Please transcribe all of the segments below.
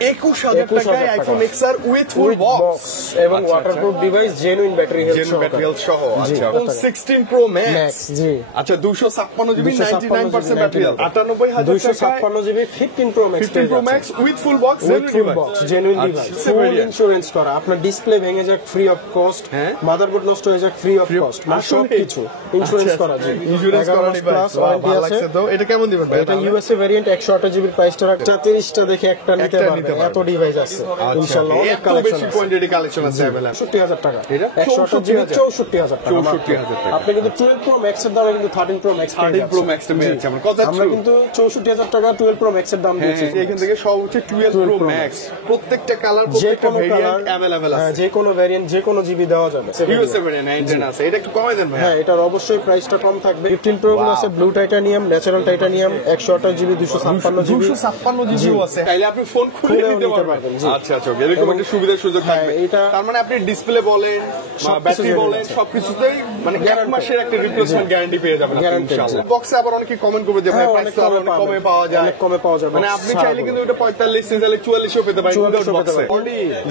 21,000 টাকায় iPhone XR with full box এবং waterproof device, genuine battery health সহ। আচ্ছা, 16 প্রো ম্যাক্স। জি। আচ্ছা, 256 GB 99% battery health, 98,000 256 GB 15 pro max, 15 pro max with full box, genuine device, full insurance করা। আপনার display ভেঙে যাক ফ্রি অফ কস্ট, মাদারবোর্ড নষ্ট হয়ে যাক ফ্রি অফ কস্ট, সব কিছু ইন্স্যুরেন্স করা। জি, ইন্স্যুরেন্স করা ডিভাইস, ওয়ারেন্টি আছে। তো এটা কেমন দিবেন ভাই? এটা ইউএসএ ভেরিয়েন্ট 128 জিবি প্রাইসটা রাখা, 30টা দেখে একটা নিতে পারবেন, এত ডিভাইস আছে ইনশাআল্লাহ। অনেক কালেকশন আছে, কোয়ান্টিটি কালেকশন আছে अवेलेबल। 64000 টাকা, এটা 128 জিবি 64000 টাকা। 64000 টাকা। আপনি কিন্তু 12 প্রো ম্যাক্স এর দামে কিন্তু 13 প্রো ম্যাক্স 13 প্রো ম্যাক্স এর পেয়ে যাচ্ছেন। আমরা কিন্তু 64000 টাকা 12 প্রো ম্যাক্স এর দাম দিয়েছি। এখান থেকে সব হচ্ছে 12 প্রো ম্যাক্স, প্রত্যেকটা কালার, প্রত্যেকটা ভেরিয়েন্ট अवेलेबल আছে। যে কোনো ভেরিয়েন্ট, যে কোনো জিবি দেওয়া যাবে। ইউএসএ ভেরিয়েন্ট 9 আছে, এটা একটু কমাই দেন ভাই। হ্যাঁ, এটার অবশ্যই প্রাইসটা কম থাকবে। 15 প্রো গুলো আছে blue titanium, natural titanium, 128 GB 256 GB 256 GB আছে। তাইলে আপনি ফোন খুলে নিতে পারবেন। আচ্ছা আচ্ছা, এরকম একটা সুবিধা সুযোগ থাকবে। তার মানে আপনি ডিসপ্লে বলেন বা ব্যাটারি বলেন সবকিছুতেই মানে 1 মাসের একটা রিপ্লেসমেন্ট গ্যারান্টি পেয়ে যাবেন ইনশাআল্লাহ। বক্সে আবার অনেকে কমেন্ট করবে যে ভাই প্রাইস আরো অনেক কমে পাওয়া যায়, অনেক কমে পাওয়া যাবে। মানে আপনি চাইলে কিন্তু এটা 45 চাইলে 44 ও পেতে পারেন উইদাউট বক্সে।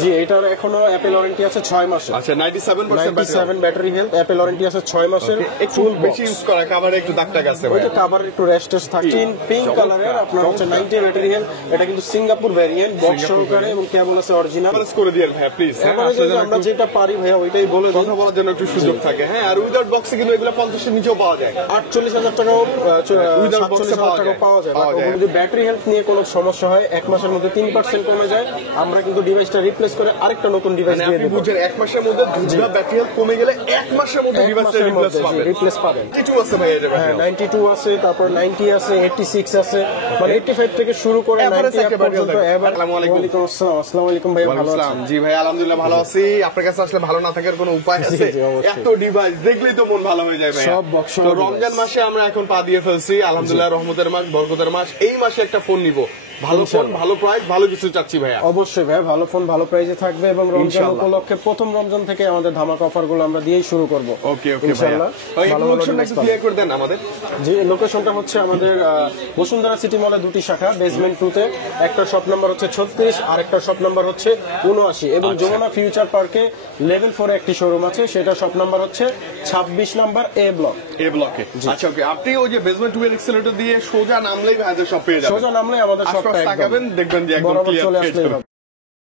জি, এটার এখনো অ্যাপল ওয়ারেন্টি আছে 6 মাসের। আচ্ছা, 97% ব্যাটারি হেলথ, অ্যাপল ওয়ারেন্টি আছে 6 মাসের। ফুল বেশি ইউজ করা, কভারে একটু দাগ টাগ আছে ভাই। ওইটা কভারে একটু রেস্টেস থাকে। পিঙ্ক কালারের আপনার হচ্ছে 90 ব্যাটারি হেলথ। এটা কিন্তু সিঙ্গাপুর ভেরিয়েন্ট, বক্স সহকারে এবং কেবল আছে অরিজিনাল। প্রেস করে দিয়েন ভাই প্লিজ। আমরা যেটা পারি ভাইয়া ওইটাই বলে দিই, কথা বলার জন্য একটু সুযোগ থাকে। হ্যাঁ, আর উইদাউট বক্সে কিন্তু এগুলো 50 এর নিচেও পাওয়া যায়, 48,000 টাকাও উইদাউট বক্সে পাওয়া যায়। যদি ব্যাটারি হেলথ নিয়ে কোনো সমস্যা হয় 1 মাসের মধ্যে 3% কমে যায়, আমরা কিন্তু ডিভাইসটা রিপ্লেস করে আরেকটা নতুন ডিভাইস দিয়ে দেব। আপনি বুঝেন 1 মাসের মধ্যে দুইটা ব্যাটারি হেলথ কমে গেলে 1 মাসের মধ্যে ডিভাইসটা রিপ্লেস পাবেন। 92 আছে ভাই এর ব্যাটারি। 92 আছে, তারপর 90 আছে, 86 আছে, মানে 85 থেকে শুরু করে 90 পর্যন্ত। আসসালামু আলাইকুম। ওয়ালাইকুম আসসালাম। আসসালামু আলাইকুম ভাই, ভালো আছেন? জি ভাই, আলহামদুলিল্লাহ ভালো আছি। আপনার কাছে আসলে ভালো না থাকার কোনো উপায় আছে? এত ডিভাইস দেখলেই তো মন ভালো হয়ে যায় ভাই। সব বক্স। তো রমজান মাসে আমরা এখন পা দিয়ে ফেলছি, আলহামদুলিল্লাহ, রহমতের মাস, বরকতের মাস। এই মাসে একটা ফোন নিব, ভালো ফোন, ভালো প্রাইস, ভালো কিছু চাচ্ছি ভাইয়া। অবশ্যই ভাই, ভালো ফোন ভালো প্রাইসে থাকবে এবং রমজান উপলক্ষে প্রথম রমজান থেকে আমাদের ধামাকা অফার গুলো আমরা দিয়েই শুরু করব। ওকে ওকে ভাইয়া, ভালো লোকেশনটা একটু ক্লিয়ার করে দেন আমাদের। জি, লোকেশনটা হচ্ছে আমাদের বসুন্ধরা সিটি মলে 2টি শাখা, বেসমেন্ট 2 তে। একটা শপ নাম্বার হচ্ছে 36, আর একটা শপ নাম্বার হচ্ছে 79 এবং যমুনা ফিউচার পার্কে লেভেল 4 এ একটি শোরুম আছে, সেটা শপ নাম্বার হচ্ছে 26 নাম্বার এ ব্লক। এ ব্লকে। আচ্ছা ওকে, আপনি ওই যে বেসমেন্ট 2 এর এক্সেলেটর দিয়ে সোজা নামলেই ভাইদের সব পেয়ে যাবেন। সোজা নামলেই আমাদের সবটা তাকাবেন, দেখবেন যে একদম ক্লিয়ার।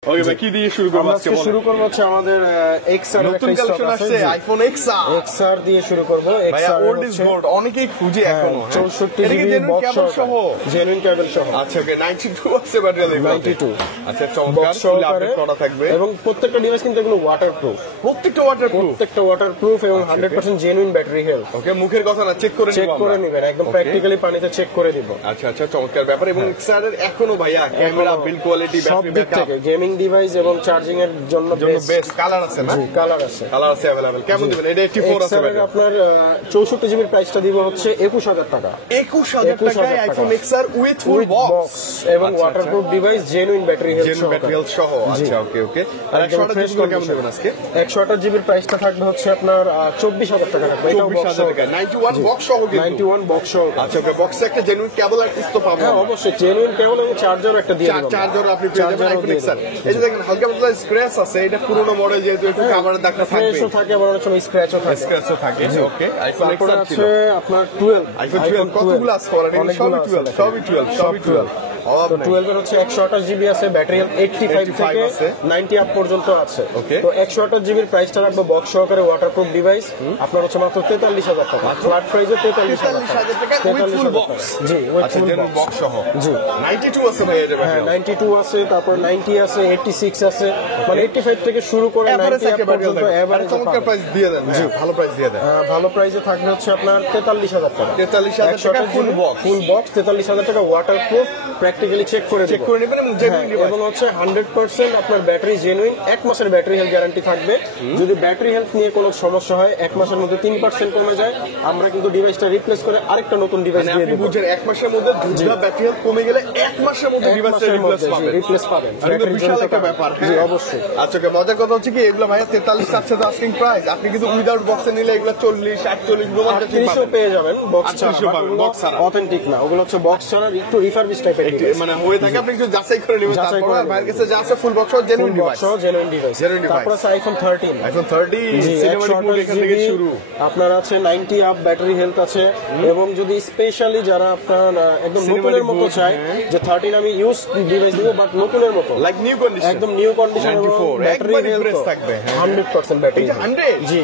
ওকে ভাই, কি দিয়ে শুরু করব আজকে? শুরু করব হচ্ছে আমাদের XR নতুন কালেকশন আছে, আইফোন XR দিয়ে শুরু করব। XR ওল্ড ইজ গোল্ড, অনেকেই খুঁজে এখনো। 64 জিবি বক্স সহ, জেনুইন কেবল সহ। আচ্ছা ওকে, 92 আছে ব্যাটারি, 92। আচ্ছা, চমৎকার, ফুল আপডেট করা থাকবে এবং প্রত্যেকটা ডিভাইস কিন্তু এগুলো ওয়াটারপ্রুফ, প্রত্যেকটা ওয়াটারপ্রুফ এবং 100% জেনুইন ব্যাটারি হেলথ। ওকে, মুখের কথা না, চেক করে নেবেন, একদম প্র্যাকটিক্যালি পানিতে চেক করে দিব। আচ্ছা আচ্ছা, চমৎকার ব্যাপার। এবং XR এর এখনো ভাইয়া camera, build quality, battery backup, gaming device এবং চার্জিং এর জন্য বেস্ট। কালার আছে না? জি, কালার আছে अवेलेबल। কেমন দিবেন এটা? 84 আছে ভাই। আপনার 64 জিবির প্রাইসটা দিব হচ্ছে 21000 টাকা। 21000 টাকায় iPhone XR with full box এবং waterproof device, genuine battery health সহ। আচ্ছা ওকে ওকে। আর 128 জিবি কেমন দিবেন আজকে? 128 জিবির প্রাইসটা থাকবে হচ্ছে আপনার 24000 টাকা থাকবে। এটা 24000 টাকা, 91 বক্স সহ কিন্তু। 91 বক্স সহ। আচ্ছা ওকে, বক্সে একটা জেনুইন কেবল আর কিস্তো পাবো? হ্যাঁ অবশ্যই, জেনুইন কেবল এবং চার্জার একটা দিয়ে দেব। চার্জার আপনি পেয়ে যাবেন আইফোন XR। এই যে দেখেন হালকা পাতলা স্ক্র্যাচ আছে, এটা পুরনো মডেল যেহেতু একটু কভারের দাগটা থাকবে, ফ্রেশও থাকে, আবার অনেক সময় স্ক্র্যাচও থাকে। ওকে, আইফোন XR ছিল আপনার 12, আইফোন 12 কতগুলো আছে করেন? সবই 12। তো 12 এর হচ্ছে 128 জিবি আছে, ব্যাটারি 85 থেকে 90 আপ পর্যন্ত আছে। তো 128 জিবির প্রাইসটা রাখবো বক্স সহকারে, ওয়াটারপ্রুফ ডিভাইস, আপনার হচ্ছে মাত্র 43000 টাকা। ফ্ল্যাট প্রাইসে 43000 টাকা with full box. G, with full box সহ। জি, 92 আছে ভাই এর ব্যাপারে। 92 আছে, তারপর 90 আছে, 86 আছে, মানে 85 থেকে শুরু করে 90 আপ পর্যন্ত এভারেজ। চমৎকার প্রাইস দিয়ে দেন। জি, ভালো প্রাইস দিয়ে দেন। ভালো প্রাইসে থাকবে হচ্ছে আপনার 43000 টাকা। 43000 টাকা ফুল বক্স। 43000 টাকা ওয়াটারপ্রুফ, প্র্যাকটিক্যালি চেক করে নেবেন এবং জেনুইন ডিভাইস, এবং হচ্ছে 100% আপনার ব্যাটারি জেনুইন। 1 মাসের ব্যাটারি হেলথ গ্যারান্টি থাকবে। যদি ব্যাটারি হেলথ নিয়ে কোনো সমস্যা হয় 1 মাসের মধ্যে 3% কমে যায়, আমরা কিন্তু ডিভাইসটা রিপ্লেস করে আরেকটা নতুন ডিভাইস দিয়ে দেব। আপনি বুঝেন 1 মাসের মধ্যে দুইটা ব্যাটারি হেলথ কমে গেলে 1 মাসের মধ্যে ডিভাইসটা রিপ্লেস পাবেন। এটা বিশাল একটা ব্যাপার। জি অবশ্যই। আচ্ছা ওকে, মজার কথা হচ্ছে কি এগুলো ভাইয়া 43 চাচ্ছে তো আস্কিং প্রাইস, আপনি কিন্তু উইদাউট বক্সে নিলে এগুলো 40, 48, 49 পেয়ে যাবেন। বক্স ছাড়া বক্স ছাড়া অথেন্টিক না, ওগুলো হচ্ছে বক্স ছাড়া একটু রিফারবিশ টাইপের। একটু মানে হয়ে থাকে আপনি একটু যাচাই করে নেবেন তারপর আর ভাইয়ের কাছে যা আছে ফুল box genuine device genuine device তারপর আছে আইফোন 13 আইফোন 30 সিনেমাটিক মোড এখান থেকে শুরু আপনার আছে 90 আপ ব্যাটারি হেলথ আছে এবং যদি স্পেশালি যারা আপনার একদম নতুনের মতো চায় যে 13 আমি ইউজ ডিভাইস দিব বাট নতুনের মতো লাইক নিউ কন্ডিশন একদম নিউ কন্ডিশন ব্যাটারি হেলথ থাকবে 100% ব্যাটারি 100 জি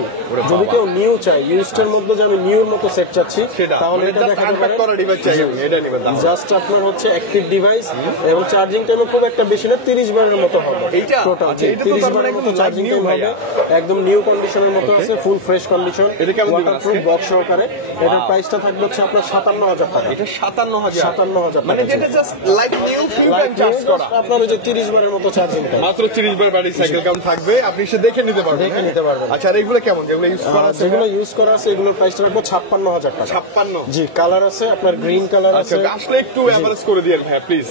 যদি কেউ নিউ চায় ইউজড এর মধ্যে যে আমি নিউর মতো সেট চাচ্ছি তাহলে এটা দেখাতে পারেন করা ডিভাইস চাই এটা নেবেন জাস্ট আপনার হচ্ছে অ্যাক্টিভ ডিভাইস এবং চার্জিং টাইম খুব একটা বেশি না 30 বারের মতো হবে এইটা টোটাল আচ্ছা এটা তো 30 তার মানে বারের মতো একদম চার্জিং নিউ টাইম হবে একদম নিউ কন্ডিশনের মতো আছে ফুল ফ্রেশ কন্ডিশন এটা কেমন দিবেন ওয়াটারপ্রুফ আজকে? বক্স সহকারে এটার প্রাইসটা থাকবে হচ্ছে আপনার 57000 টাকা এটা 57000 57000 মানে যেটা just like new few time charge করা আপনার ওই যে 30 বারের মতো চার্জিং টাইম মাত্র 30 বার ব্যাটারি সাইকেল কাউন্ট থাকবে আপনি এসে দেখে নিতে পারবেন দেখে নিতে পারবেন আচ্ছা আর এগুলো কেমন যেগুলো ইউজ করা আছে যেগুলো ইউজ করা আছে এগুলোর প্রাইসটা রাখবো 56000 টাকা 56 জি কালার আছে আপনার গ্রিন কালার আছে আচ্ছা আসলে একটু এভারেজ করে দিয়েন ভাই প্লিজ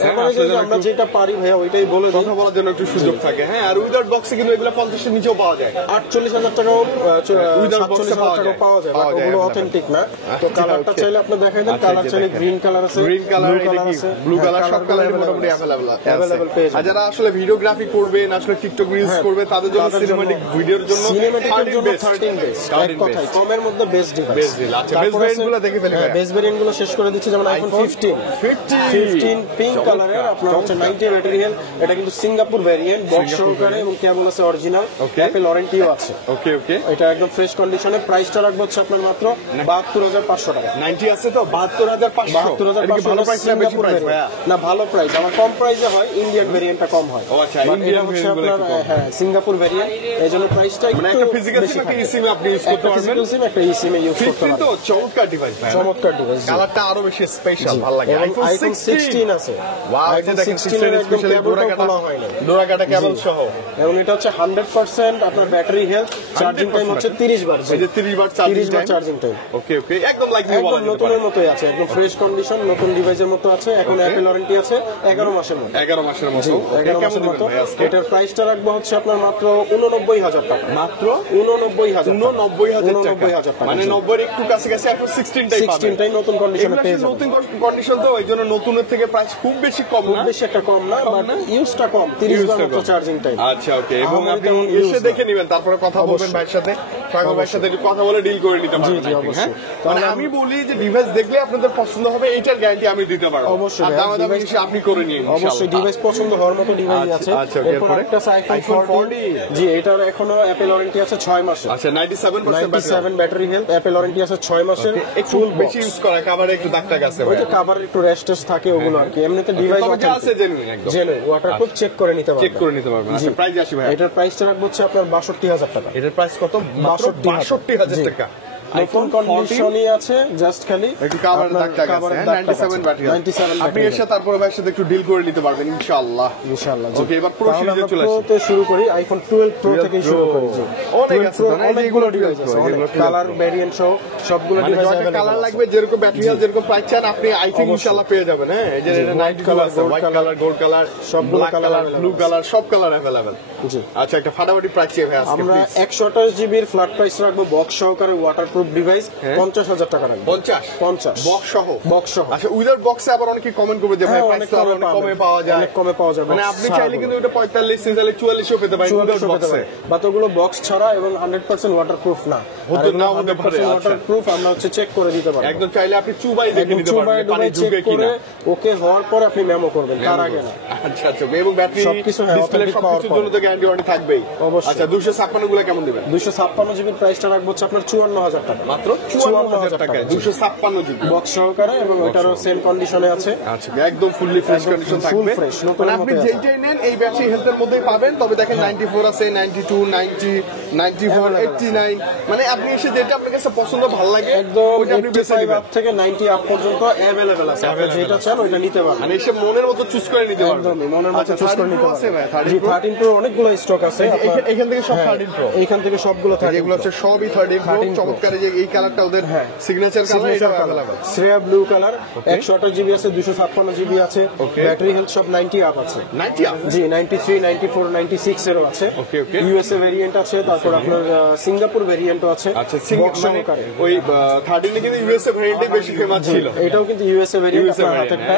আমরা যেটা পারি ভাইয়া ওইটাই বলে দিই কথা বলার জন্য একটু সুযোগ থাকে হ্যাঁ আর উইদাউট বক্সে কিন্তু এগুলো 50 এর নিচেও পাওয়া যায় 48000 টাকাও Without box এ 47000 টাকা পাওয়া যায় পাওয়া যায়, ওগুলো available। অথেন্টিক না তো কালারটা চাইলে আপনি দেখাই দেন আচ্ছা, কালার এই যে চাইলে দেখেন। গ্রিন কালার আছে গ্রিন কালার blue কালার আছে ব্লু কালার হ্যাঁ, সব কালারই available মোটামুটি আছে। अवेलेबल Available পেয়ে আর যাবেন। যারা আসলে ভিডিওগ্রাফি করবেন আসলে টিকটক রিলস করবে তাদের জন্য সিনেমাটিক ভিডিওর জন্য সিনেমেটিকের জন্য 13 বেস্ট এক কথায় কমের মধ্যে বেস্ট ডিভাইস Best deal। আচ্ছা, best variant গুলো দেখে ফেলি ভাইয়া। বেস্ট ভেরিয়েন্ট গুলো শেষ করে দিচ্ছি যেমন আইফোন 15 পিঙ্ক কালারের আপনার হচ্ছে 90 ব্যাটারি হেলথ এটা কিন্তু সিঙ্গাপুর ভেরিয়েন্ট বক্স সহকারে এবং কেবল আছে অরিজিনাল Okay. অ্যাপল ওয়ারেন্টিও আছে ওকে ওকে এটা একদম ফ্রেশ কন্ডিশনে প্রাইসটা রাখবো হচ্ছে আপনার মাত্র 72500 টাকা 90 আছে তো 72500 এটা কি ভালো প্রাইস না বেশি প্রাইস ভাইয়া না ভালো প্রাইস আমার কম প্রাইসে হয় ইন্ডিয়ান ভেরিয়েন্টটা কম হয় ও আচ্ছা, But Indian এটা হচ্ছে variant গুলো আপনার একটু কম। হ্যাঁ সিঙ্গাপুর ভেরিয়েন্ট এই জন্য প্রাইসটা মানে একটু একটা ফিজিক্যাল বেশি সিম একটা থাকে। ইসিম আপনি ইউজ করতে একটা পারবেন physical SIM, একটা eSIM এ ইউজ করতে 15 তো পারবেন চমৎকার ডিভাইস ভাই চমৎকার ডিভাইস কালারটা আরো বেশি স্পেশাল ভালো লাগে এবং আইফোন 16 আছে ওয়াও এটা iPhone দেখেন 16 এর একদম কেবলটাও খোলা হয় না ডোরাকাটা কেবল সহ এবং এটা হচ্ছে 100% আপনার ব্যাটারি হেলথ চার্জিং টাইম হচ্ছে 30 বার এই যে 30 বার 30 বার চার্জিং টাইম ওকে ওকে একদম লাইক নিউ একদম নতুনের মতোই আছে একদম ফ্রেশ কন্ডিশন নতুন ডিভাইসের মতো আছে এখন অ্যাপল ওয়ারেন্টি আছে 11 মাসের মতো 11 মাসের মতো 11 মাসের মতো এটার প্রাইসটা রাখবো হচ্ছে আপনার মাত্র 89000 টাকা মাত্র 89000 89000 টাকা মানে 90 এর একটু কাছে কাছে এখন 16 টাই পাবেন 16 টাই নতুন কন্ডিশনে এগুলো পেয়ে আসলে যাবেন নতুন কন্ডিশন তো এই জন্য নতুনের থেকে প্রাইস খুব বেশি কম খুব না বেশি একটা কম না বাট ইউজটা কম 30 বার মতো চার্জিং টাইম আচ্ছা ওকে এবং আমার আপনি তেমন এসে use দেখে নেবেন তারপরে কথা বলবেন ভাইয়ের সাথে সাগর ভাইয়ের সাথে একটু কথা বলে ডিল করে নিতে পারবেন জি, I think, অবশ্যই। হ্যাঁ? মানে আমি বলি যে ডিভাইস দেখলে আপনাদের পছন্দ হবে এইটার গ্যারান্টি আমি দিতে পারবো অবশ্যই, আর দামে দামে device- এসে আপনি করে নিন অবশ্যই ডিভাইস পছন্দ হওয়ার মতো ডিভাইস আছে আচ্ছা, okay, এরপর এরপরে? একটা আছে আইফোন 40 জি এটার এখনো অ্যাপল ওয়ারেন্টি আছে 6 মাসের আচ্ছা 97% battery 97 battery health Apple warranty আছে 6 মাসের একটু বেশি ইউজ করা খাবারে একটু দাগ টাগ আছে ওই যে কাভারের একটু রেস্টেস থাকে ওগুলো আর কি এমনিতে ডিভাইস তবে যা আছে জেনুইন একদম জেনুইন ওয়াটারপ্রুফ চেক করে নিতে পারবেন চেক করে নিতে পারবেন আচ্ছা প্রাইস আসি ভাই এটার প্রাইসটা রাখবো হচ্ছে আপনার 62000 টাকা এটার প্রাইস কত মাত্র 62000 টাকা নতুন কন্ডিশনই আছে জাস্ট খালি একটু কাভারের দাগ টাগ আছে কাভারের হ্যাঁ, দাগ টাগ 97 আছে। ব্যাটারি 97 আপনি এর সাথে তারপরে ভাইয়ের সাথে একটু ডিল করে নিতে পারবেন ইনশাআল্লাহ ইনশাআল্লাহ ওকে এবার প্রো সিরিজে চলে আসি প্রোতে শুরু করি আইফোন 12 প্রো থেকে শুরু করি জি অনেক আছে তো, না? এই যে অনেকগুলো এগুলো ডিভাইস 12 আছে Pro, এগুলো 12 কালার ভেরিয়েন্ট সহ সবগুলো মানে ডিভাইস জয়টা কালার লাগবে যেরকম ব্যাটারি হেলথ যেরকম প্রাইস চান আপনি আই থিংক ইনশাআল্লাহ পেয়ে যাবেন হ্যাঁ এই যে white 90 color, কালার আছে gold white color, colour gold colour সবগুলো black color colour available blue আছে। কালার সব কালার अवेलेबल জি আচ্ছা একটা ফাটাফাটি প্রাইস চেয়ে ভাই আজকে আমরা প্লিজ 128 জিবির ফ্ল্যাট প্রাইস রাখবো বক্স সহকারে ওয়াটারপ্রুফ ডিভাইস 50000 টাকা রাখবো 50 বক্স সহ বক্স সহ আচ্ছা উইদাউট বক্সে আবার অনেকে কমেন্ট করবে যে ভাই হ্যাঁ, প্রাইস অনেক তো কমে অনেক পাবেন। কমে পাওয়া যায় অনেক কমে পাওয়া যায় মানে box আপনি ছাড়া চাইলে বলে। কিন্তু এটা 45 সিনজালে 44 ও পেতে পারেন উইদাউট বক্সে বাট ওগুলো বক্স ছাড়া এবং 100% ওয়াটারপ্রুফ না হতে নাও হতে পারে, আচ্ছা। ওয়াটারপ্রুফ আমরা হচ্ছে চেক করে দিতে পারবো একদম চাইলে আপনি চুবাই দেখে একদম নিতে চুবাই পারবেন পানি ডুবাই চেক ঢুকে করে কিনা ওকে হওয়ার পর আপনি মেমো করবেন তার আগে না আচ্ছা আচ্ছা এবং ব্যাটারি সবকিছু, হ্যাঁ, ডিসপ্লে authentic সবকিছুর power জন্য তো গ্যারান্টি ওয়ারেন্টি থাকবেই অবশ্যই। আচ্ছা 256 গুলো কেমন দিবেন 256 জিবির প্রাইসটা রাখবো হচ্ছে আপনার 54000 টাকা মাত্র 54000 টাকায় 256 জিবি বক্স সহকারে এবং ওটারও সেম কন্ডিশনে আছে আচ্ছা একদম ফুললি ফ্রেশ একদম কন্ডিশন full থাকবে fresh, নতুনের মানে আপনি মতোই আছে। যেইটাই নেন এই ব্যাটারি হেলথের মধ্যেই পাবেন তবে দেখেন 94 আছে 92 90 94 89 মানে আপনি এসে যেটা আপনার কাছে পছন্দ ভালো লাগে একদম ওইটা আপনি বেছে 85 নেবেন আপ থেকে 90 আপ পর্যন্ত अवेलेबल আছে আপনি যেটা চান ওইটা নিতে পারবেন মানে এসে মনের মতো চুজ করে নিতে পারবেন একদমই মনের মতো আচ্ছা, চুজ করে 13 নিতে Pro আছে ভাই, পারবেন 13 জি Pro? 13 প্রো অনেকগুলো স্টক আছে এখান থেকে সব 13 প্রো এইখান থেকে সবগুলো 13 যেগুলো হচ্ছে সবই 13 প্রো 13 Pro। চমৎকার যে এই কালারটা ওদের সিগনেচার কালার, এটা available Shreya blue colour, 128 GB আছে, 256 জিবি আছে, ব্যাটারি হেলথ সব 90 আপ আছে। 90 আপ? জি, 93, 94, 96 এরও আছে। ইউএসএ ভেরিয়েন্ট আছে, তারপর আপনার সিঙ্গাপুর ভেরিয়েন্টও আছে। আচ্ছা, সিঙ্গাপুর ওই 13 এ কিন্তু ইউএসএ ভেরিয়েন্টই বেশি ফেমাস ছিল। এটাও কিন্তু ইউএসএ ভেরিয়েন্ট আপনার হাতেরটা।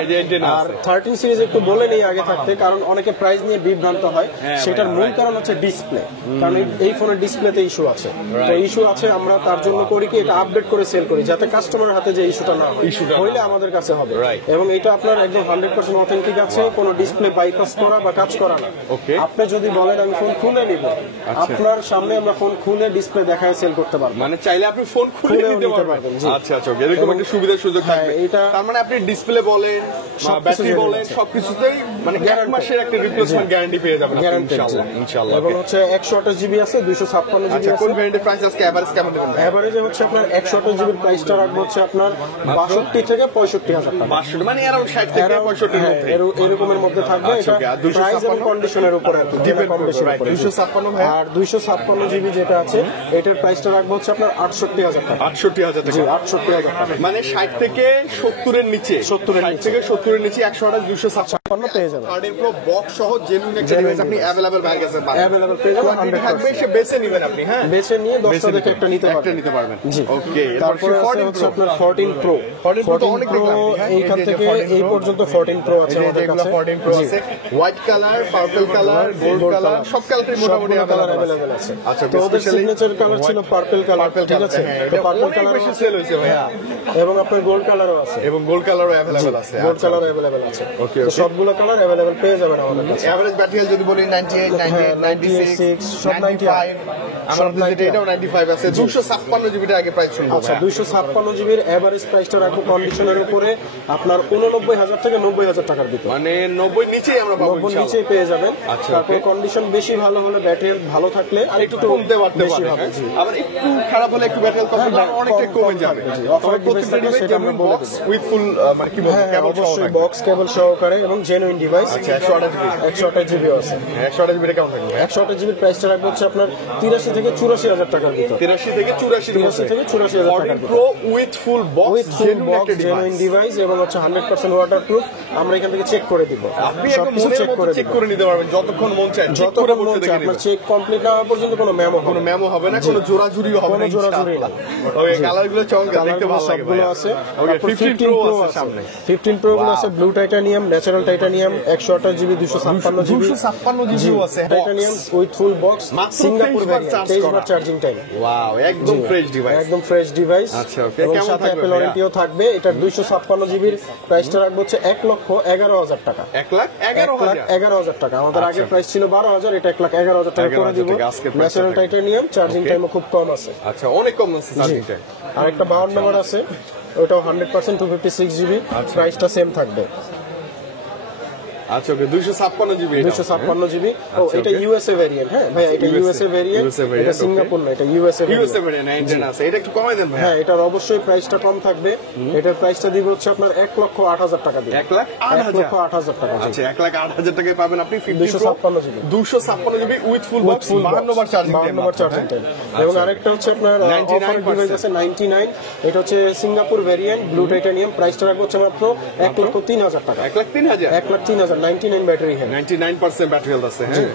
আর 13 সিরিজ একটু বলে নেই আগে থাকতে, কারণ অনেকে প্রাইস নিয়ে বিভ্রান্ত হয়। সেটার মূল কারণ হচ্ছে ডিসপ্লে, কারণ এই ফোনের ডিসপ্লেতে ইস্যু আছে। তো ইস্যু আছে, আমরা তার জন্য করি কি, এটা আপডেট করে সেল করি যাতে কাস্টমারের হাতে যে ইস্যুটা না হয়, হইলে আমাদের কাছে হবে। এবং এটা আপনার একদম 100% অথেন্টিক আছে, কোনো ডিসপ্লে বাইপাস করা বা কাজ করা না। আপনি যদি বলেন আমি ফোন খুলে নিব, আপনার সামনে আমরা ফোন খুলে ডিসপ্লে দেখায় সেল করতে পারবো। মানে চাইলে আপনি ফোন খুলে নিতে পারবেন। আচ্ছা আচ্ছা, এরকম একটা সুবিধার সুযোগ থাকবে। তার মানে আপনি ডিসপ্লে বলেন, ব্যাটারি বলেন, সবকিছুতেই মানে 1 মাসের একটা রিপ্লেসমেন্ট গ্যারান্টি পেয়ে যাবেন ইনশাআল্লাহ। ইনশাআল্লাহ। এবং হচ্ছে 128 জিবি আছে, 256 জিবি আচ্ছা, আছে। কোন ভেরিয়েন্টের প্রাইস আজকে এভারেজ কেমন দেবেন? এভারেজে হচ্ছে আপনার 128 জিবির প্রাইসটা রাখবো হচ্ছে আপনার 62 থেকে 65,000 টাকা। 62 মানে अराउंड 60 থেকে 65 এর মধ্যে, এরকমের মধ্যে থাকবে। এটা প্রাইস এবং কন্ডিশনের উপরে আছে, কম বেশি উপরে। 256 ভাই, আর 256 জিবি যেটা আছে এটার প্রাইসটা রাখবো হচ্ছে আপনার 68,000 টাকা। 68,000 টাকা? জি, 68,000 টাকা। মানে 60 থেকে 70 এর নিচে, 70 এর নিচে, থেকে 70 এর নিচে 128 256 পেয়ে যাবেন। 13 প্রো বক্স সহ জেনুইন একটা ডিভাইস আপনি अवेलेबल ভাই কাছে পাবেন। अवेलेबल পেয়ে যাবেন 100% থাকবে, সে বেছে নেবেন আপনি। হ্যাঁ, বেছে নিয়ে 10টা দেখে একটা নিতে পারবেন। জি, ওকে। তারপরে হচ্ছে আপনার 14 প্রো। 14 তো অনেক দেখলাম। এইখান থেকে এই পর্যন্ত 14 প্রো আছে আমাদের কাছে। 14 প্রো আছে, white colour, purple colour, gold colour, সব কালারই মোটামুটি अवेलेबल আছে। আচ্ছা, তো ওদের সিগনেচার কালার ছিল পার্পল কালার, ঠিক আছে? তো পার্পল কালার বেশি সেল হইছে ভাই। এবং আপনার গোল্ড কালারও আছে, এবং গোল্ড কালারও अवेलेबल আছে। গোল্ড কালার अवेलेबल আছে। তো সবগুলো কালার अवेलेबल পেয়ে যাবেন আমাদের কাছে। এভারেজ ব্যাটারি যদি বলি 98, 96, সব 95, আমাদের যেটা এটাও 95 আছে। 256 জিবিটা আগে প্রাইস শুনবো। আচ্ছা, 256 জিবির এভারেজ প্রাইসটা রাখবো কন্ডিশনের উপরে আপনার 89,000 থেকে 90,000 টাকার ভিতরে। মানে 90 নিচেই আমরা পাবো 90 নিচেই পেয়ে যাবেন। আচ্ছা, তারপর কন্ডিশন বেশি ভালো হলে, ব্যাটারি ভালো থাকলে আর একটু কমতে পারতে বেশি পারে। হবে। আবার একটু খারাপ হলে একটু ব্যাটারি কম হলে অনেকটা কমে যাবে। অফার ডিভাইস থাকে সেটা আমরা বলে বক্স উইথ ফুল মানে কি বলবো, কেবল অবশ্যই বক্স কেবল সহকারে এবং জেনুইন ডিভাইস। আচ্ছা, 128 জিবি আছে। 128 জিবি কেমন থাকবে? 128 জিবির প্রাইসটা রাখবো হচ্ছে আপনার 83 থেকে 84,000 টাকার ভিতর। 83 থেকে 84 এর মধ্যে। 83 থেকে 84,000 টাকার ভিতর। Pro with full box, genuine device এবং হচ্ছে 100% ওয়াটারপ্রুফ। আমরা এখান থেকে চেক করে দিব, আপনি একদম মনের মতো চেক করে নিতে পারবেন যতক্ষণ মন চায়। যতক্ষণ মন চায় আপনার চেক কমপ্লিট না হওয়া পর্যন্ত কোনো মেমো হবে না, কোনো জোরাজুরিও হবে না। জোরাজুরি না। ওকে, কালারগুলো চমৎকার, দেখতে ভালো লাগে। সবগুলো আছে। ওকে, 15 প্রো আছে সামনে। 15 প্রো গুলো আছে blue titanium, natural titanium, 128 GB, 256 GB, 256 জিবিও আছে। Titanium with full box, Singapore variant, 23 bar charging time. Wow, একদম ফ্রেশ ডিভাইস, একদম ফ্রেশ ডিভাইস। আচ্ছা, ওকে। এবং কেমন সাথে থাকবে? অ্যাপল ওয়ারেন্টিও থাকবে। এটার 256 জিবির প্রাইসটা রাখবো হচ্ছে 1,11,000 টাকা। 1,11,000 টাকা। আমাদের আগের প্রাইস ছিল 12,000, এটা 1,11,000 টাকা করে দিব। ন্যাচারাল টাইটানিয়াম, চার্জিং টাইমও খুব কম আছে। আচ্ছা, অনেক কম আছে চার্জিং টাইম। আর একটা 52 নম্বর আছে, ওটাও 100% 256 জিবি, প্রাইসটা সেম থাকবে। আচ্ছা, ওকে, 256 জিবি। 256 জিবি। ও, এটা ইউএসএ ভেরিয়েন্ট। হ্যাঁ ভাই, এটা ইউএসএ ভেরিয়েন্ট, এটা সিঙ্গাপুর না, এটা ইউএসএ ভেরিয়েন্ট। আছে, এটা একটু কমাই দেন ভাই। হ্যাঁ, এটার অবশ্যই প্রাইসটা কম থাকবে। এটার প্রাইসটা দিব হচ্ছে আপনার 1,08,000 টাকা দিয়ে। 1,08,000 টাকা। আচ্ছা, 1,08,000 টাকায় পাবেন আপনি 256 GB, 256 GB with full box, 52 bar charging time. এবং আরেকটা হচ্ছে আপনার অফার ডিভাইস আছে 99, এটা হচ্ছে সিঙ্গাপুর ভেরিয়েন্ট, ব্লু টাইটানিয়াম, প্রাইসটা রাখবো হচ্ছে মাত্র 1,03,000 টাকা। 1,03,000 1,03,000, 99 ব্যাটারি হেলথ, 99% ব্যাটারি হেলথ আছে। হ্যাঁ,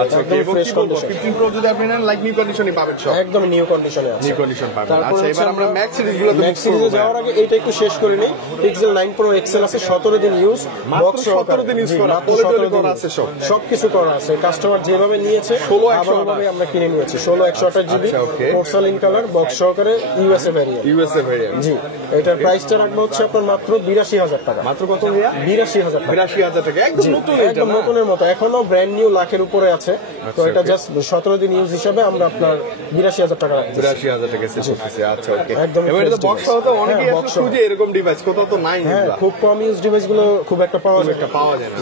আচ্ছা, ওকে। এবং কি বলবো, 15 প্রো যদি আপনি নেন, লাইক নিউ কন্ডিশনই পাবেন সব। একদম নিউ কন্ডিশনে আছে, নিউ কন্ডিশন পাবেন। আচ্ছা, এবার আমরা ম্যাক্স সিরিজগুলোতে ম্যাক্স সিরিজে যাওয়ার আগে এইটা একটু শেষ করে নেই। পিক্সেল 9 প্রো এক্সেল আছে, 17 দিন ইউজ, বক্স 17 দিন ইউজ করা, 17 দিন আছে, সবকিছু করা আছে। কাস্টমার যেভাবে নিয়েছে 16,128 আমরা কিনে নিয়েছি। 16,128 জিবি, পোর্সালিন কালার, বক্স সহকারে, ইউএসএ ভেরিয়েন্ট। জি, এটার প্রাইসটা রাখবো হচ্ছে আপনার মাত্র 82,000 টাকা। মাত্র কত ভাইয়া? 82,000 টাকা। 82,000 টাকা, একদম নতুন, একদম নতুনের মতো, এখনো ব্র্যান্ড নিউ, লাখের উপরে আছে। তো এটা জাস্ট 17 দিন ইউজ হিসাবে আমরা আপনার 82,000 টাকা রাখছি। 82,000 টাকা সেল করতেছি। আচ্ছা, ওকে। একদম এবার এটা বক্স সহ তো অনেকেই আসলে খুঁজে এরকম ডিভাইস, কোথাও তো নাই। হ্যাঁ, খুব কম ইউজ ডিভাইস গুলো খুব একটা পাওয়া যায় না।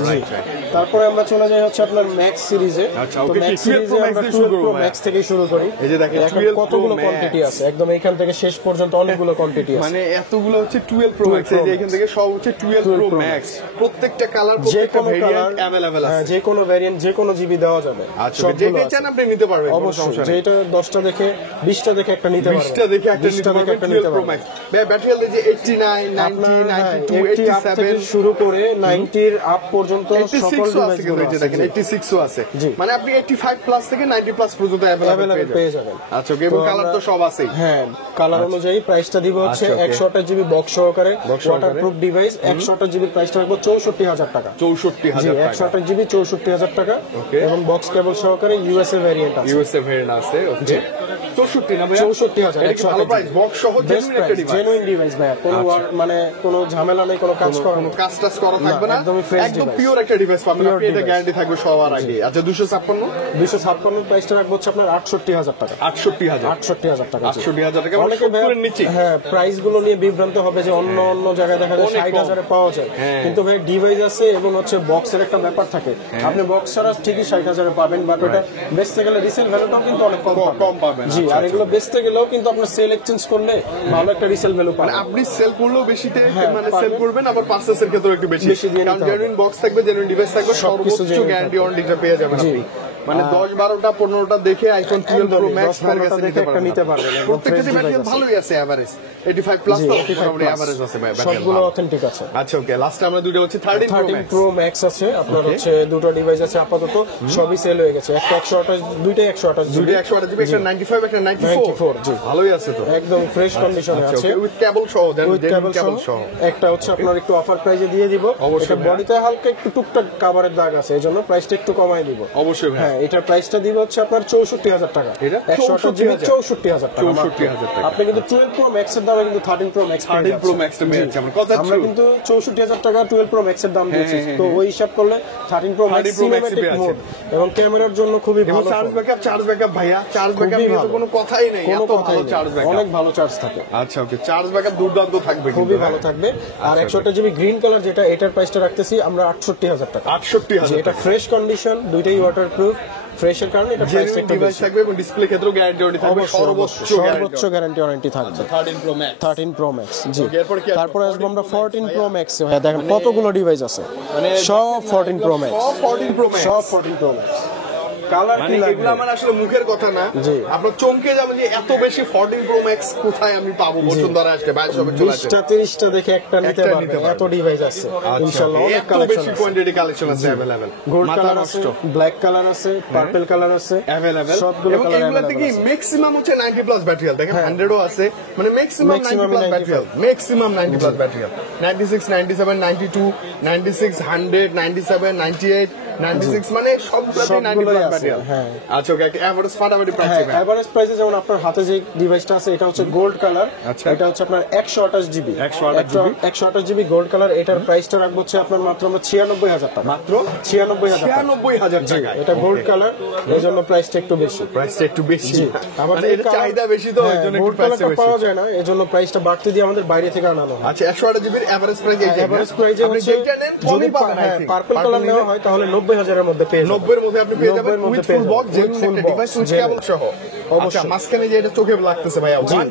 রাইট। তারপরে আমরা চলে যাই হচ্ছে আপনার ম্যাক্স সিরিজে। আচ্ছা, তো ওকে, ম্যাক্স সিরিজে আমরা 12 প্রো ম্যাক্স থেকে শুরু করি। এই যে দেখেন, কতগুলো কোয়ান্টিটি আছে, একদম এখান থেকে শেষ পর্যন্ত অনেকগুলো কোয়ান্টিটি আছে। মানে এতগুলো হচ্ছে 12 প্রো ম্যাক্স, এই যে এখান থেকে সব হচ্ছে 12 প্রো ম্যাক্স, প্রত্যেকটা কালার, প্রত্যেকটা ভেরিয়েন্ট अवेलेबल আছে, যে কোনো ভেরিয়েন্ট যে কোনো জিবি দেওয়া যাবে। আচ্ছা, যেটা চান আপনি নিতে পারবেন অবশ্যই। যেটা 10টা দেখে 20টা দেখে একটা নিতে পারবেন, 20টা দেখে একটা নিতে পারবেন। ব্যাটারি হেলথ যে 89 90 92 87 শুরু করে 90 এর আপ পর্যন্ত সকল ডিভাইসগুলো আছে, দেখেন 86 ও আছে, মানে আপনি 85 প্লাস থেকে 90 প্লাস পর্যন্ত अवेलेबल পেয়ে যাবেন। আচ্ছা, এবং কালার তো সব আছে। হ্যাঁ, কালার অনুযায়ী প্রাইসটা দিব হচ্ছে 128 জিবি বক্স সহকারে ওয়াটারপ্রুফ ডিভাইস। 128 জিবি প্রাইসটা রাখবো 64,000 টাকা। 64,000 টাকা, 128 জিবি 64,000 টাকা এবং বক্স কেবল সহকারে ইউএসএ ভেরিয়েন্ট আছে। ইউএসএ ভেরিয়েন্ট আছে, ওকে 64 না ভাই, 64,000 এটা কি ভালো প্রাইস? বক্স সহ জেনুইন একটা ডিভাইস, জেনুইন ডিভাইস ভাই, কোনো মানে কোনো ঝামেলা নেই, কোনো কাজ করা, কোনো কাজ টাজ করা থাকবে না, একদম পিওর একটা ডিভাইস পাবেন আপনি, এটা গ্যারান্টি থাকবে সবার আগে। আচ্ছা, 256 প্রাইসটা রাখবো হচ্ছে আপনার 68,000 টাকা। 68,000 টাকা, 68,000 টাকা, অনেকে নিচে। হ্যাঁ, প্রাইস গুলো নিয়ে বিভ্রান্ত হবে যে অন্য অন্য জায়গায় দেখা যায় 60,000 এ পাওয়া যায়, কিন্তু ভাই ডিভাইস আছে এবং হচ্ছে বক্সের একটা ব্যাপার থাকে, আপনি বক্স ছাড়া ঠিকই 60,000 এ পাবেন, বাট ওটা বেচতে গেলে রিসেল ভ্যালুটাও কিন্তু অনেক কম পাবেন। জি, আর এগুলো বেচতে গেলেও কিন্তু আপনার সেল এক্সচেঞ্জ করলে ভালো একটা রিসেল ভ্যালু পাবেন। আপনি সেল করলেও বেশিতে মানে সেল করবেন, আবার পারচেজের ক্ষেত্রেও একটু বেশি, কারণ জেনুইন বক্স থাকবে, জেনুইন ডিভাইস থাকবে, সর্বোচ্চ গ্যারান্টি ওয়ারেন্টিটা পেয়ে যাবেন আপনি। মানে 10 12টা 15টা দেখে আইফোন 12 প্রো ম্যাক্স নিতে পারবেন। প্রত্যেকটা ব্যাটারি ভালোই আছে, এভারেজ 85 প্লাস তো মোটামুটি এভারেজ আছে ভাই, সবগুলো অথেন্টিক আছে। আচ্ছা, ওকে, লাস্টে আমরা দুটো হচ্ছে 13 প্রো ম্যাক্স আছে আপনার, হচ্ছে দুটো ডিভাইস আছে আপাতত, সবই সেল হয়ে গেছে। একটা 128, দুইটাই 128 জিবি, একটা 95 একটা 94। জি, ভালোই আছে তো, একদম ফ্রেশ কন্ডিশনে আছে, উইথ কেবল সহ, কেবল সহ। একটা হচ্ছে আপনার একটু অফার প্রাইসে দিয়ে দিব, এটা বডিতে হালকা একটু টুকটাক কভারের দাগ আছে, এজন্য প্রাইসটা একটু কমাই দিব। অবশ্যই ভাই, এটার প্রাইসটা দিব হচ্ছে আপনার 64,000 টাকা। 128 জিবি 64,000 টাকা। 64,000 টাকা। আপনি কিন্তু 12 প্রো ম্যাক্স এর দামে কিন্তু 13 প্রো ম্যাক্স পেয়েছেন। আমরা কিন্তু 64,000 টাকা 12 প্রো ম্যাক্স এর দাম দিয়েছি, তো ওই হিসাব করলে 13 প্রো ম্যাক্স সিনেম্যাটিক মোড এবং ক্যামেরার জন্য খুবই ভালো। চার্জ ব্যাকআপ ভাইয়া, চার্জ ব্যাকআপ নিয়ে তো কোনো কথাই নেই, কোনো এত ভালো চার্জ ব্যাকআপ, অনেক ভালো চার্জ থাকে। আচ্ছা, ওকে, চার্জ ব্যাকআপ দুর্দান্ত থাকবে, খুবই ভালো থাকবে। আর 128 জিবি গ্রিন কালার যেটা, এটার প্রাইসটা রাখতেছি আমরা 68,000 টাকা। 68,000, এটা ফ্রেশ কন্ডিশন, দুইটাই ওয়াটারপ্রুফ, ফ্রেশের কারণে এটা প্রাইসটা একটু বেশি থাকবে এবং ডিসপ্লে ক্ষেত্রেও গ্যারান্টি থাকবে, সর্বোচ্চ গ্যারান্টি ওয়ারেন্টি থাকবে। 13 প্রো ম্যাক্স, জি। এরপর কি তারপরে আসবো আমরা 14 প্রো ম্যাক্স। ভাই দেখেন কতগুলো ডিভাইস আছে, সব 14 প্রো ম্যাক্স, সব 14 প্রো ম্যাক্স। কালার কি লাগবে এগুলো আমার আসলে মুখের কথা না, আপনার চমকে যাবেন যে এত বেশি 14 প্রো ম্যাক্স কোথায় আমি পাবো বসুন্ধরা আসলে, বাইরে সবে চলে আসে 20টা 30টা দেখে একটা নিতে পারবেন, এত ডিভাইস আছে ইনশাআল্লাহ, অনেক কালেকশন আছে, কোয়ান্টিটি কালেকশন আছে अवेलेबल। গোল্ড কালার আছে, ব্ল্যাক কালার আছে, পার্পল কালার আছে अवेलेबल, সবগুলো কালার अवेलेबल। এগুলাতে কি ম্যাক্সিমাম হচ্ছে 90 প্লাস ব্যাটারি হেলথ, দেখেন 100 ও আছে, মানে maximum 90 plus battery health, maximum 90 plus battery health, 96 97 92 96 100 97 98 96, মানে সবগুলোতে 90 প্লাস ব্যাটারি হেলথ। আচ্ছা, ওকে, এভারেজ ফাটাফাটি প্রাইস হবে। এভারেজ প্রাইসে যেমন আপনার হাতে যে ডিভাইসটা আছে এটা হচ্ছে গোল্ড কালার, এটা হচ্ছে আপনার 128 জিবি 128 জিবি গোল্ড কালার, এটার প্রাইসটা রাখবো হচ্ছে আপনার মাত্র আমরা 96,000 টাকা, মাত্র 96,000 টাকা। এটা গোল্ড কালার, এজন্য প্রাইসটা একটু বেশি, আমাদের এটা চাহিদা বেশি, তো ওইজন্য একটু প্রাইসটা বেশি পাওয়া যায় না, এজন্য প্রাইসটা বাড়তি দিয়ে আমাদের বাইরে থেকে আনানো হয়। আচ্ছা, 128 জিবির এভারেজ প্রাইস এই যে এভারেজ প্রাইসে হচ্ছে যদি পার্পল কালার নেওয়া হয় তাহলে 90,000 এর মধ্যে পেয়ে যাবেন, 90 এর মধ্যে আপনি পেয়ে যাবেন উইথ ফুল বক্স, জেনুইন একটা ডিভাইস উইথ কেবল সহ। অবশ্যই মাঝখানে যে এটা চোখে লাগতেছে ভাইয়া 1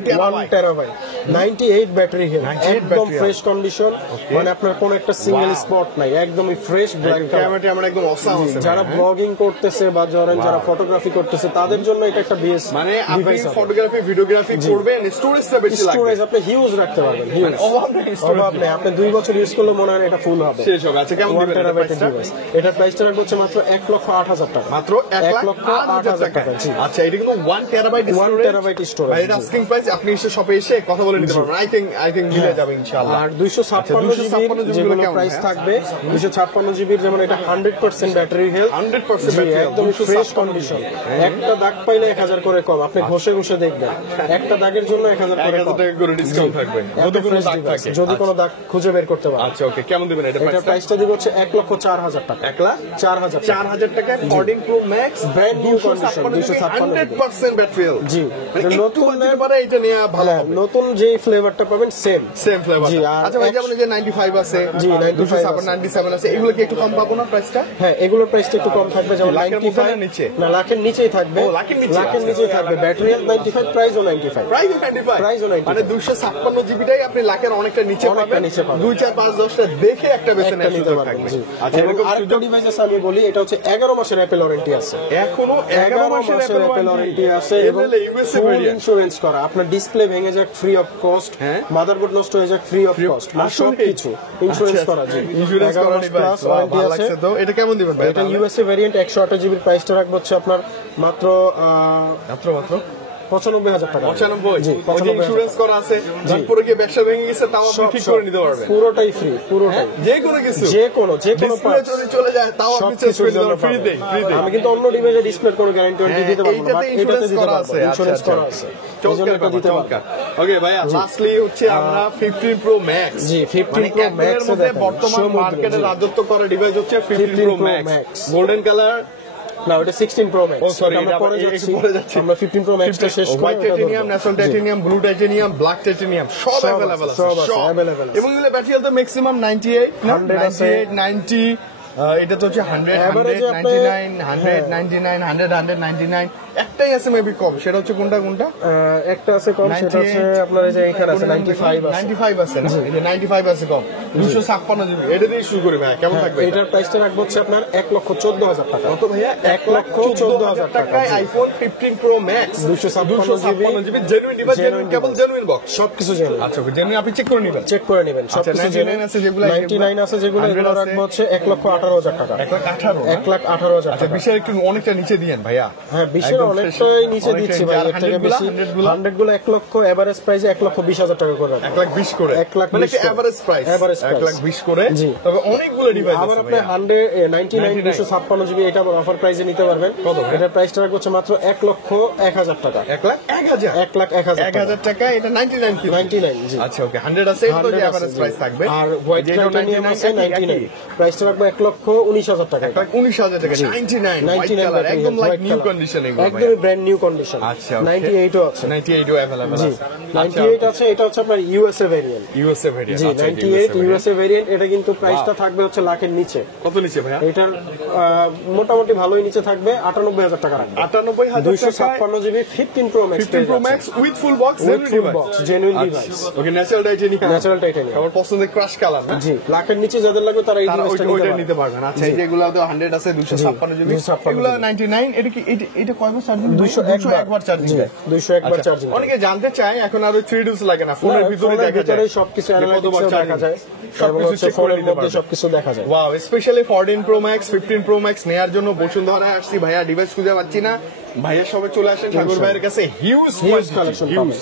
টেরাবাইট 98 ব্যাটারি হেলথ, একদম ফ্রেশ কন্ডিশন, মানে আপনার কোনো একটা সিঙ্গেল স্পট নাই, একদমই ফ্রেশ ব্ল্যাক ক্যামেরাটি আমার একদম অসাম আছে। যারা ব্লগিং করতেছে বা যারা ফটোগ্রাফি করতেছে তাদের জন্য এটা একটা বেস্ট মানে আপনি ফটোগ্রাফি ভিডিওগ্রাফি করবেন, স্টোরেজটা বেশি লাগবে, স্টোরেজ আপনি হিউজ রাখতে পারবেন, হিউজ অভাব নেই, আপনি 2 বছর ইউজ করলে মনে হয় এটা ফুল হবে, শেষ হবে। আচ্ছা, কেমন দিবেন এটা প্রাইসটা? এটা প্রাইসটা রাখবো হচ্ছে মাত্র 1,08,000 টাকা, মাত্র 1,08,000 টাকা। আচ্ছা, এটা কিন্তু 1 টেরাবাইট স্টোরেজ, ভাই, এটা আস্কিং প্রাইস, আপনি এসে শপে এসে কথা বলে নিতে পারবেন, আই থিং মিলে যাবে ইনশাআল্লাহ। আর 256 জিবির যেগুলো প্রাইস থাকবে, 256 জিবির যেমন এটা 100% ব্যাটারি হেলথ, 100% ব্যাটারি একদম ফ্রেশ কন্ডিশন, একটা দাগ পাইলে 1000 করে কম, আপনি ঘষে দেখবেন, একটা দাগের জন্য 1000 করে কম, 1000 টাকা করে ডিসকাউন্ট থাকবে যদি কোনো দাগ থাকে, যদি কোনো দাগ খুঁজে বের করতে পারেন। আচ্ছা, ওকে, কেমন দিবেন এটা প্রাইসটা? প্রাইসটা দিব হচ্ছে 1,04,000 টাকা, 1,04,000 টাকা 14 pro max brand new condition 256 battery health. জি, নতুন বাজেট পারে এটা নিয়ে ভালো হবে। নতুন যে ফ্লেভারটা পাবেন সেম ফ্লেভার। জি, আর আচ্ছা ভাই যেমন এই যে 95 আছে, জি 95 97 আছে, এগুলো কি একটু কম পাবো না প্রাইসটা? হ্যাঁ, এগুলোর প্রাইসটা একটু কম থাকবে, যেমন লাখের মধ্যে 95 না নিচে? না, লাখের নিচেই থাকবে। ও, লাখের নিচে, লাখের নিচেই থাকবে। ব্যাটারি হেলথ 95, প্রাইসও 95। প্রাইসও 95, প্রাইসও 95। মানে 256 জিবিটাই আপনি লাখের অনেকটা নিচে অনেকটা পাবেন। নিচে পাবেন। 2 4 5 10টা দেখে একটা বেছে একটা নেওয়ার নিতে সুযোগ পারবেন। থাকবে। জি। আচ্ছা এবং এরকম আরেকটা ডিভাইস আমি বলি, এটা হচ্ছে 11 মাসের অ্যাপল ওয়ারেন্টি আছে। এখনো 11 মাসের অ্যাপল ওয়ারেন্টি আছে এবং ইউএসএ ফুল ভেরিয়েন্ট। ইন্স্যুরেন্স করা। আপনার ডিসপ্লে ভেঙে যাক ফ্রি অফ কস্ট, হ্যাঁ। মাদারবোর্ড নষ্ট হয়ে যাক ফ্রি অফ কস্ট, সব কিছু ইন্স্যুরেন্স করা। জি, ইন্স্যুরেন্স 11 করা মাস ডিভাইস। প্লাস ওয়ারেন্টি ভালো আছে। লাগছে তো। এটা কেমন দিবেন ভাই? এটা ইউএসএ ভেরিয়েন্ট 128 জিবির প্রাইসটা রাখবো হচ্ছে আপনার মাত্র মাত্র 95,000 টাকা। 95। জি, ওই যে ইন্স্যুরেন্স করা আছে, তারপরে কি ব্যবসা ভেঙে গেছে তাও আপনি ঠিক করে নিতে পারবেন। পুরোটাই ফ্রি, পুরোটাই যে কোনো কিছু, যে কোনো ডিসপ্লে parts। যদি চলে যায় তাও আপনি চেঞ্জ করে দিতে পারবেন ফ্রিতে। আমি কিন্তু অন্য ডিভাইসে ডিসপ্লে কোনো গ্যারান্টি দিতে পারবো না, এইটাতে বাট এটাতে ইন্স্যুরেন্স দিতে করা পারবো। আছে। ইন্স্যুরেন্স করা আছে, চমৎকার এটা দিতে পারবো। ওকে ভাইয়া, লাস্টলি হচ্ছে আমরা 15 প্রো ম্যাক্স। জি, 15 Pro Max এর মধ্যে দেখেন, বর্তমান সমুদ্র, মার্কেটে জি। রাজত্ব করা ডিভাইস হচ্ছে 15 15 pro Pro max, Max। Golden colour. না, ওটা 16 Pro Max। ও সরি, আমরা পরে যাচ্ছি। আমরা 15 Pro Max টা শেষ করে হোয়াইট ওটা টাইটেনিয়াম, ধরবো। National titanium, blue titanium, black titanium সব সব अवेलेबल আছে, সব আছে, available আছে। এবং এগুলো ব্যাটারি হেলথ ম্যাক্সিমাম 98 না 100 আছে। 98 90, এটা তো হচ্ছে 100 Average 199 আপনি- 199 100 199। একটাই আছে মেবি কম, সেটা হচ্ছে কোনটা? একটা আছে কম, সেটা হচ্ছে আপনার এই যে এখানে আছে 95 আছে। 95 আছে না, এই যে 95 আছে কম, 256 জিবি। এটা দিয়ে শুরু করি ভাই, কেমন থাকবে? এটার প্রাইসটা রাখবো হচ্ছে আপনার 1,14,000 টাকা। কত ভাইয়া? 1,14,000 টাকায় iPhone 15 pro max 256 GB genuine device, genuine cable, genuine box, সবকিছু জেনুইন। আচ্ছা জেনুইন আপনি চেক করে নেবেন। চেক করে নেবেন, আচ্ছা, সবকিছু 99 আছে যেগুলো, 99 আছে যেগুলো, 100 এগুলো আছে। রাখবো হচ্ছে 1,18,000 টাকা। 1,18,000 1,18,000 আচ্ছা, টাকা। বিশের একটু অনেকটা নিচে দিয়েন ভাইয়া। হ্যাঁ, বিশের একদম অনেকটাই নিচে অনেকটাই দিচ্ছি ভাই, আর এর থেকে 100 বেশি। 100 গুলো 1 লক্ষ, এভারেজ প্রাইসে 1,20,000 টাকা করে রাখবো। 1,20,000 করে, 1,20,000 মানে করে। Average price, Average price। 1,20,000 করে। জি। তবে অনেকগুলো ডিভাইস আবার আছে আপনি ভাইয়া। 99 256 জিবি এটা অফার প্রাইসে নিতে পারবেন। কত ভাই? এটার প্রাইসটা রাখবো হচ্ছে মাত্র 1,01,000 টাকা। 1,01,000 1,01,000 টাকা, এটা 99 কিন্তু। 99 জি। আচ্ছা ওকে, 100 আছে, এটা তো 100 আছে, এভারেজ জি। প্রাইস থাকবে। আর হোয়াইট যেটা টাইটেনিয়াম 99 আছে 99, প্রাইসটা রাখবো 1,19,000 টাকা। 1,19,000 টাকা, 99 হোয়াইট 99 কালার, ব্যাটারি একদম health, like white new colour. Condition এগুলো ভাইয়া। একদমই ব্র্যান্ড নিউ কন্ডিশন। আচ্ছা, okay। 98 ও আছে। 98 ও अवेलेबल জি, আছে। 98 আছে, এটা হচ্ছে আপনার ইউএসএ ভেরিয়েন্ট। USA variant. জি, 98 ইউএসএ ভেরিয়েন্ট। এটা কিন্তু প্রাইসটা থাকবে হচ্ছে লাখের নিচে। কত নিচে ভাইয়া? এটার মোটামুটি ভালোই নিচে থাকবে, 98,000 টাকা রাখবে। 98,000 টাকা, 256 GB 15 pro max 15 pro max with full box, genuine device. Okay, natural titanium, natural titanium. আমার পছন্দের ক্রাশ কালার না? জি, লাখের নিচে যাদের লাগবে তারা এই তারা ডিভাইসটা ওইটা নিতে নিতে পারে। পারবেন। আচ্ছা, এই যে এগুলো 100 আছে, 256 জিবি, 256 এগুলো 99। এটা কি এটা কয়বার চার্জিং? 201 বার চার্জিং জি, দেয়। 201 বার আচ্ছা, চার্জিং। অনেকে জানতে চায় এখন আর 3 ডোজ লাগে না, ফোনের ভিতরে দেখা যায়, সবকিছু যে অ্যানালাইটিক্স কতবার দেখা charging। যায়, এবং সবকিছু হচ্ছে চেক করে ফোনের নিতে মধ্যে পারবেন। সবকিছু দেখা যায়। Wow, specially 14 pro max 15 pro max নেয়ার জন্য বসুন্ধরায় আসছি ভাইয়া, ডিভাইস খুঁজে পাচ্ছি না। ভাইয়া সবে চলে আসেন ঠাকুর ভাইয়ের কাছে, হিউজ কালেকশন হিউজ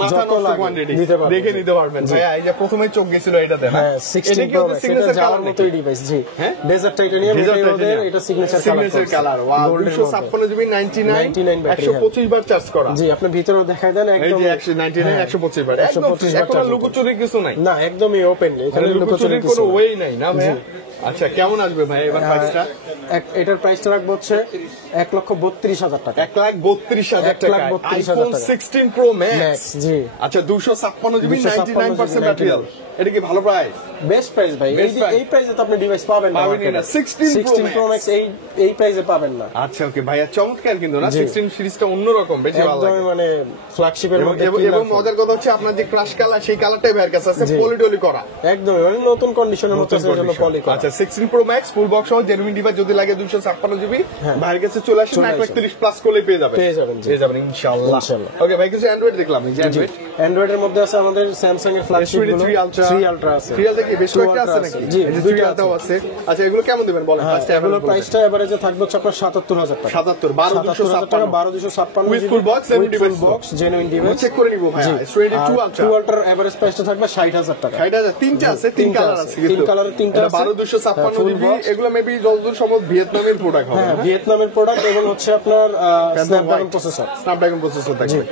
মাথা যত নষ্ট লাগে কোয়ান্টিটি নিতে পারবেন। দেখে নিতে পারবেন ভাইয়া। এই যে প্রথমে চোখ গেছিল এটাতে না, হ্যাঁ, এটা 16 কি প্রো ওদের ম্যাক্স, এটা সিগনেচার যাওয়ার কালার মতোই ডিভাইস। জি, হ্যাঁ? Dessert titanium, Desert Titanium। এটা সিগনেচার সিগনেচার কালার। ওয়াও, গোল্ডের 256 জিবি 99 ব্যাটারি 125 বার চার্জ করা। জি, আপনি ভিতরে দেখাই দেন, এই একদম যে 199 125 বার, একদম 125 বার এখন আর charging লুকোচুরি কিছু নাই, না, একদমই ওপেন, এখানে লুকোচুরি লুকোচুরির কিছু কোনো নেই। ওয়েই নাই না ভাইয়া? আচ্ছা, কেমন আসবে ভাই এবার প্রাইসটা? এটার প্রাইসটা রাখবো হচ্ছে 1,32,000 টাকা। 1,32,000 টাকা, 1,32,000 আইফোন টাকা। 16 প্রো ম্যাক্স। ম্যাক্স, জি। আচ্ছা, 256 জিবি 256 99% ব্যাটারি। এটা কি ভালো প্রাইস? বেস্ট প্রাইস ভাই, Best price। এই প্রাইসে তো আপনি ডিভাইস পাবেন না, পাবেনই না। 16 প্রো ম্যাক্স এই প্রাইসে পাবেন না। আচ্ছা ওকে ভাইয়া, চমৎকার কিন্তু না, জি। 16 সিরিজটা অন্যরকম, বেশি ভালো লাগে। একদমই মানে ফ্ল্যাগশিপের মধ্যে এবং মজার কথা হচ্ছে আপনার যে ক্রাশ কালার, সেই কালারটাই ভাইয়ের কাছে আছে, জি। পলিটলি করা, একদমই মানে নতুন কন্ডিশনের মধ্যে আছে, এজন্য পলি করা। আচ্ছা, 16 প্রো ম্যাক্স ফুল বক্স সহ জেনুইন ডিভাইস যদি লাগে 256 জিবি, ভাইয়ের কাছে চলে আসেন, চলে 1,30 প্লাস করলে পেয়ে যাবেন, পেয়ে যাবেন, জি। পেয়ে যাবেন ইনশাআল্লাহ। ইনশাআল্লাহ। ওকে ভাই, কিছু অ্যান্ড্রয়েড দেখলাম, এই যে অ্যান্ড্রয়েড অ্যান্ড্রয়েডের মধ্যে আছে আমাদের স্যামসাং এর ফ্ল্যাগশিপ গুলো, 3 আলট্রা 3 আলট্রা আছে, 3 আলট্রা কি বেশ 2 কয়েকটা আছে Ultra নাকি? জি, এই যে 3 দুইটা আলট্রাও আছে। আচ্ছা, এগুলো কেমন দিবেন বলেন? ফার্স্ট এগুলোর প্রাইসটা এভারেজে থাকবে হচ্ছে আপনার 77,000 টাকা। 77 12,256 টাকা, 12,256 With full box, genuine device box, genuine device. Check করে নিব ভাই। S22 আলট্রা 2 আলট্রার এভারেজ প্রাইসটা থাকবে 60,000 টাকা। 60,000 তিনটা আছে, তিন কালার আছে, তিন কালারের তিনটা আছে। 12,256 full জিবি। box। এগুলো মেবি যতদূর সম্ভব ভিয়েতনামের প্রোডাক্ট হবে হ্যাঁ, না? ভিয়েতনামের প্রোডাক্ট, এবং হচ্ছে আপনার স্ন্যাপড্রাগন প্রসেসর। স্ন্যাপড্রাগন প্রসেসর থাকবে।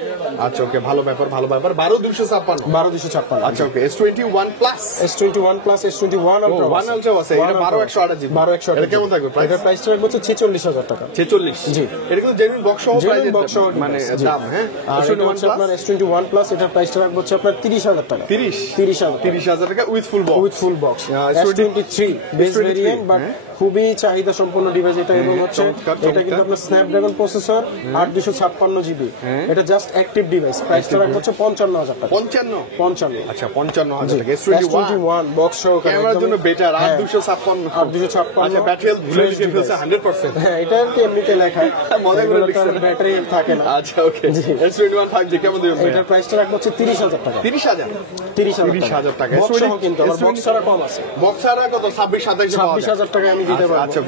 আচ্ছা ওকে, ভালো ব্যাপার ভালো ব্যাপার। 12256 12256। আচ্ছা ওকে, S21 plus S21 plus S21 ultra 1 ultra আছে, এটা 12128 জিবি। 12128 এটা কেমন থাকবে প্রাইস? এটার প্রাইসটা রাখবো হচ্ছে 46000 টাকা। 46 জি। এটা কিন্তু জেনুইন বক্স সহ Genuine box সহ মানে জি। দাম, হ্যাঁ। আর এটা হচ্ছে আপনার S21 প্লাস, এটার প্রাইসটা রাখবো হচ্ছে আপনার 30000 টাকা। 30000 টাকা with full box. With full box. S23 base variant, but খুবই চাহিদা সম্পন্ন ডিভাইস এটা, এবং হচ্ছে এটা কিন্তু আপনার স্ন্যাপড্রাগন প্রসেসর 8256 জিবি। এটা জাস্ট অ্যাক্টিভ ডিভাইস, প্রাইসটা রাখবো হচ্ছে 55000 টাকা। 55 আচ্ছা 55000 টাকা। S21 বক্স সহ ক্যামেরার জন্য বেটার। 8256 আচ্ছা, ব্যাটারি হেলথ ভুলে লিখে ফেলছে 100%। হ্যাঁ, এটা আর কি এমনিতে লেখায়, মজা করে লিখছে, ব্যাটারি থাকে না। আচ্ছা ওকে, S21 5G কেমন দিবেন? এটার প্রাইসটা রাখবো হচ্ছে 30000 টাকা। 30000 টাকা। বক্স সহ কিন্তু আমার বক্স ছাড়া কম আছে। বক্স ছাড়া কত? 26-27 টাকা আমি দিতে পারবো। আচ্ছা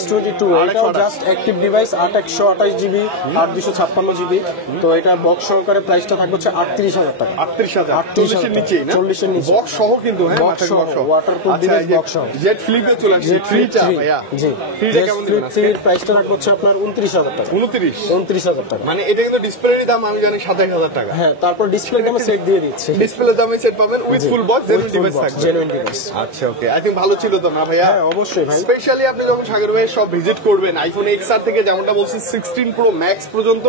S22 এটাও just active device, 8128 GB 8256 GB. তো এটা বক্স সহকারে প্রাইসটা থাকবে হচ্ছে 38000 টাকা। 40,000 এর নিচেই না? 40 এর নিচে বক্স সহ কিন্তু, হ্যাঁ, বক্স সহ, ওয়াটারপ্রুফ ডিভাইস বক্স সহ। জেড ফ্লিপে চলে আসছে, ফ্রিটা ভাইয়া। জি, ফ্রিটা কেমন দিবেন? ফ্রির প্রাইসটা রাখবো হচ্ছে আপনার 29000 টাকা। 29000 টাকা। মানে এটা কিন্তু ডিসপ্লের দাম আমি জানি 27000 টাকা। হ্যাঁ, তারপর ডিসপ্লে দামে সেট দিয়ে দিচ্ছি। ডিসপ্লের দামে সেট পাবেন with full box, genuine device থাকবে। Genuine device. আচ্ছা ওকে, আই থিংক ভালো ছিল তো না ভাইয়া? হ্যাঁ অবশ্যই ভাই। স্পেশালি আপনি যখন সাগর ভাইয়ের সব ভিজিট করবেন, আইফোন XR থেকে যেমনটা বলছি 16 প্রো ম্যাক্স পর্যন্ত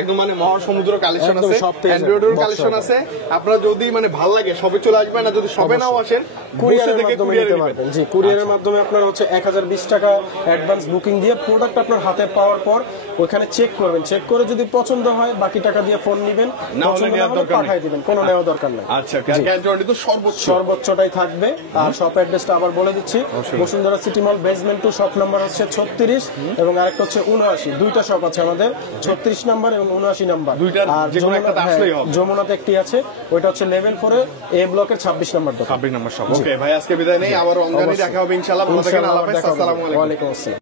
একদম মানে মহাসমুদ্র কালেকশন একদম আছে, সব পেয়ে যাবেন, অ্যান্ড্রয়েডের box কালেকশন সহ। আছে। আপনারা যদি মানে ভালো লাগে সবে চলে আসবেন, আর যদি সবে নাও আসেন কুরিয়ারের থেকে মাধ্যমে কুরিয়ারে নিতে নেবেন। পারবেন। জি, কুরিয়ারের মাধ্যমে আপনার হচ্ছে 1020 টাকা অ্যাডভান্স বুকিং দিয়ে প্রোডাক্ট আপনার হাতে পাওয়ার পর ওখানে চেক করবেন, চেক করে যদি পছন্দ হয় বাকি টাকা দিয়ে ফোন নেবেন, না হলে পছন্দ না নেওয়ার হলে দরকার নেই। পাঠিয়ে দিবেন, কোনো নেওয়া দরকার নাই। আচ্ছা গ্যারান্টি তো সর্বোচ্চ সর্বোচ্চটাই থাকবে। আর শপ অ্যাড্রেসটা আবার বলে দিচ্ছি, বসুন্ধরা সিটি মল বেসমেন্ট 2 শপ নাম্বার হচ্ছে 36 এবং আরেকটা হচ্ছে 79। দুইটা শপ আছে আমাদের, 36 নাম্বার এবং 79 নাম্বার। দুইটার আর যে কোনো একটাতে আসলেই হবে। যমুনাতে একটি আছে, ওইটা হচ্ছে লেভেল 4 এ ব্লকের 26 নাম্বার দোকান। 26 নম্বর শপ। ওকে ভাই, আজকে বিদায় নেই, আবার রমজানে দেখা হবে ইনশাআল্লাহ। ভালো থাকেন, আল্লাহ হাফেজ, আসসালামু আলাইকুম। ওয়ালাইকুম আসসালাম।